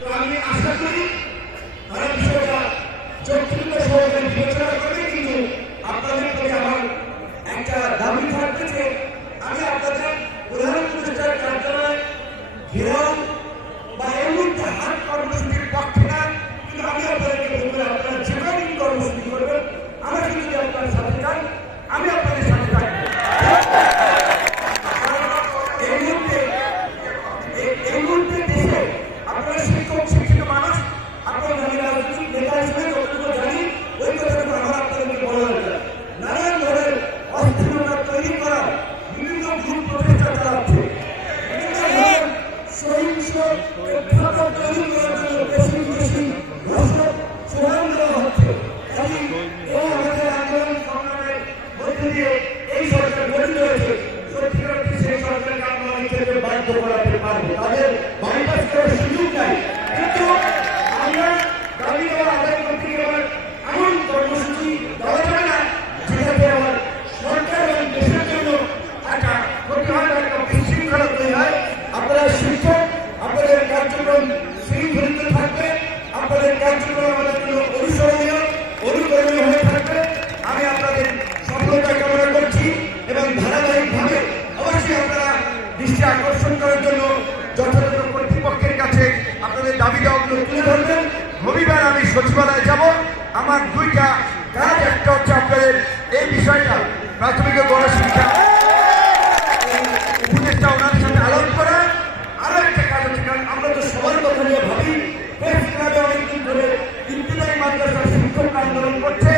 তো আমি আশা করি তারা বিষয়টা যৌক্তিক সহকারে বিবেচনা করবে। কিন্তু আপনাদের প্রতি আমার একটা দাবি থাকবে যে আমি আপনাদের প্রধান উপদেষ্টার কার্যালয় ঘেরাও বা এই মুহূর্তে হাট কর্মসূচির পক্ষে না, কিন্তু আমি আপনাদেরকে বলবো আপনারা যেখানে কর্মসূচি করবেন আমার যদি আপনার সাথে যান আমি আপনাদের সাথে থাকবো। এই মুহূর্তে দেশে আপনারা শিক্ষক শিক্ষিত মানুষ, আপনার আমি রাজনৈতিক নেতা হিসেবে যতটুকু জানি ওই কথাটুকু আমার আপনাদেরকে বলা দরকার। নানান ধরনের অস্থিরতা তৈরি করা বিভিন্ন গ্রুপ প্রচেষ্টা চালাচ্ছে, বিভিন্ন ধরনের সহিংস প্রেক্ষাপট তৈরি করার জন্য বেশি বেশি ঘোষক প্রদান দেওয়া হচ্ছে। এই আমাদের আন্দোলন সংগ্রামের মধ্যে দিয়ে এই সরকার গঠিত হয়েছে। সত্যিকার অর্থে সেই সরকারকে আমরা নিজেকে বাধ্য করাতে পারবো, তাদের বাইপাস করার সুযোগ নাই। কিন্তু আমরা দাবি দেওয়া আদায় করতে গেলে এমন কর্মসূচি দেওয়া যাবে না যেটাতে আমার সরকার এবং দেশের জন্য একটা ক্ষতি হয়, একটা বিশৃঙ্খলা তৈরি হয়। আপনারা শিক্ষক, আপনাদের কার্যক্রম শৃঙ্খলিত থাকবে, আপনাদের কার্যক্রম আমাদের জন্য অনুসরণীয় অনুকরণীয় হয়ে থাকবে। আমি আপনাদের সফলতা কামনা করছি এবং ধারাবাহিকভাবে অবশ্যই আপনারা দৃষ্টি আকর্ষণ করার জন্য যথাযথ কর্তৃপক্ষের কাছে আপনাদের দাবি দাওয়াগুলো তুলে ধরবেন। রবিবার আমি সচিবালয়ে যাব। আমার দুইটা কাজ, একটা হচ্ছে আপনাদের এই বিষয়টা প্রাথমিক গণশিক্ষা উপদেষ্টা ওনার সাথে আলাপ করা, আরো একটা কাজ হচ্ছে কারণ আমরা তো সবার কথা নিয়ে ভাবি। প্রেস ক্লাবে অনেকদিন ধরে ইবতিদায়ী মাদ্রাসার শিক্ষক আন্দোলন করছে,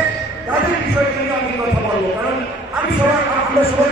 তাদের বিষয়টা নিয়ে আমি কথা বলবো, কারণ আমি আমরা সবাই